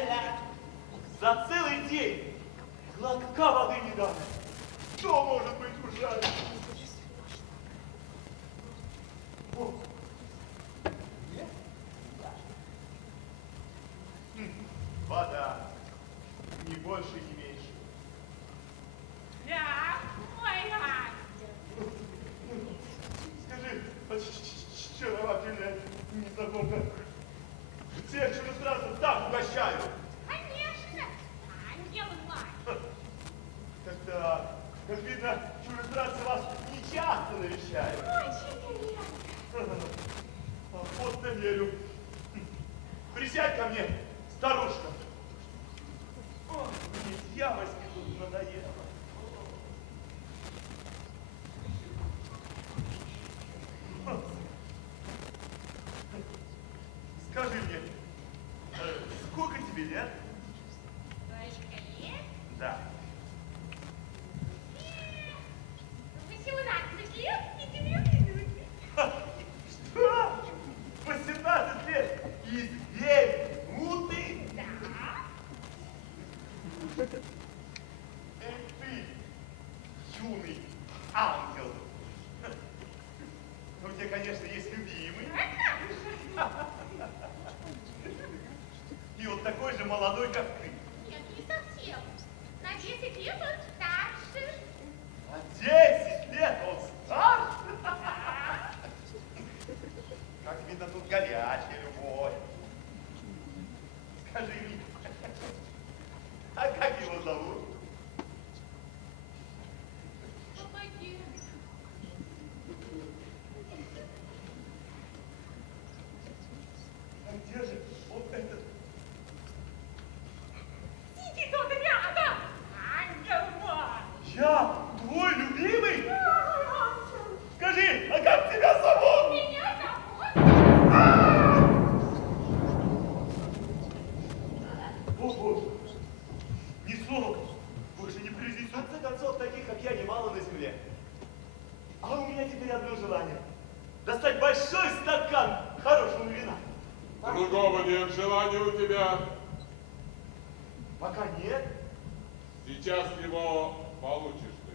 ля-ля. За целый день глотка воды не дали. Что может быть ужаснее? Нет? Вода. Ни больше, ни меньше. Да, мой ангел. Скажи, очаровательная незнакомка, всех чужестранцев так угощают? Конечно, ангел мой. Как-то, как видно, чужестранцы вас не часто навещают. Очень верно. Охотно верю. Присядь ко мне, старушка. Ой, мне дьявольски тут надоело. Скажи мне, сколько тебе лет? Сколько лет? Да. 18 лет и 2 минуты. Что? 18 лет и 2 минуты? Да. Эй ты, юный ангел. Ну, у тебя, конечно, есть любимый. И он такой же молодой, как ты. Нет, не совсем. На 10 лет он старше. На 10 лет он старше? Как видно, тут горячая любовь. Скажи мне, а как его зовут? Погоди. А где же вот этот? Сидит он рядом. Ангел мой. Я твой любимый? Скажи, а как тебя зовут? Меня зовут. О, Боже, ни слова больше не произнесу. В конце концов, таких, как я, немало на земле. А у меня теперь одно желание. Достать большой стакан хорошего вина. Другого нет желания у тебя. Пока нет. Сейчас его получишь ты.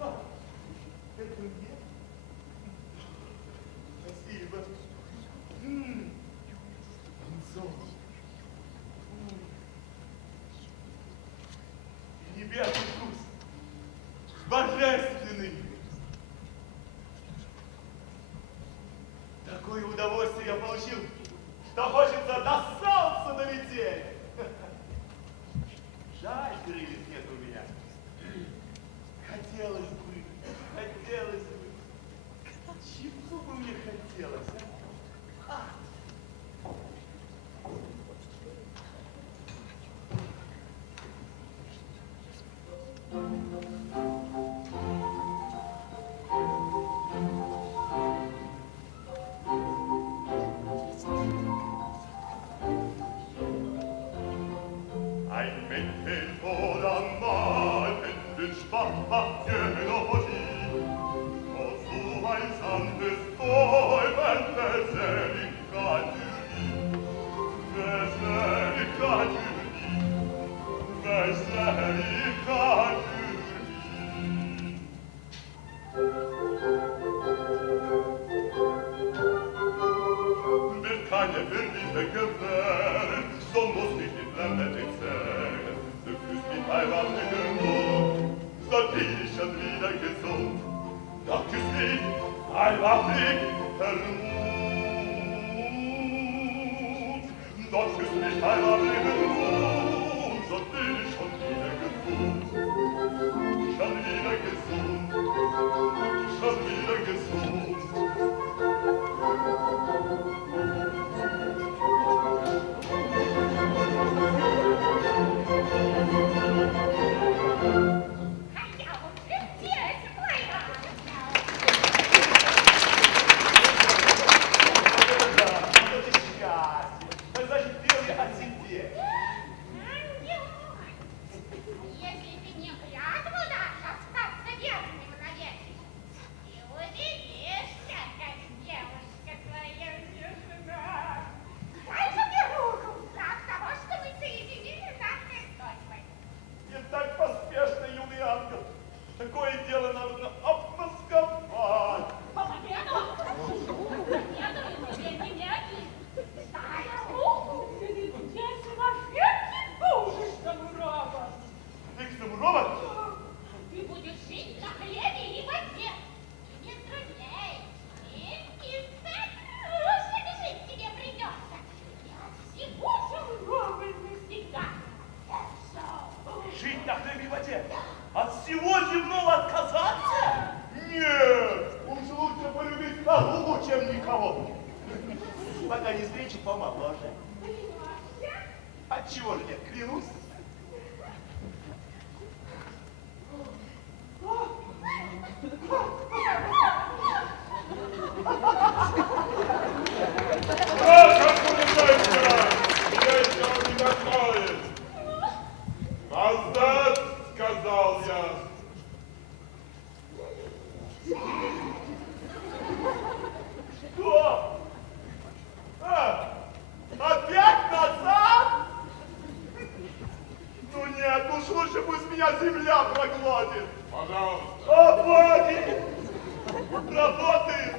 А, это мне? Спасибо. Венцо. Небесный вкус. Божественный. Такое удовольствие я получил, что хочется до солнца долететь. Жаль, крыльев нет у меня. Хотелось бы. Чего бы мне хотелось, а? Ein Mädchen vor der Mahl den Schwach-Papier-Melodie. Und so ein sanftes Träumen, Beseligkeit wird keine Verliebe gewähren, so muss ich die Fremde nicht sägen. Du küsst mich heiratigem Mund, so bin ich schon wieder gesund. Doch küsst mich heiratigem Mund, doch küsst mich heiratigem Mund, so bin ich schon wieder gesund. Schon wieder gesund, schon wieder gesund. чем никого. Пока не встречу помоложе. Отчего же я клянусь? Наша полицейская! Меня еще не достоит! Назад, сказал я! Что? Опять назад? Ну нет, уж лучше пусть меня земля проглотит. Пожалуйста! О, боги! Работает!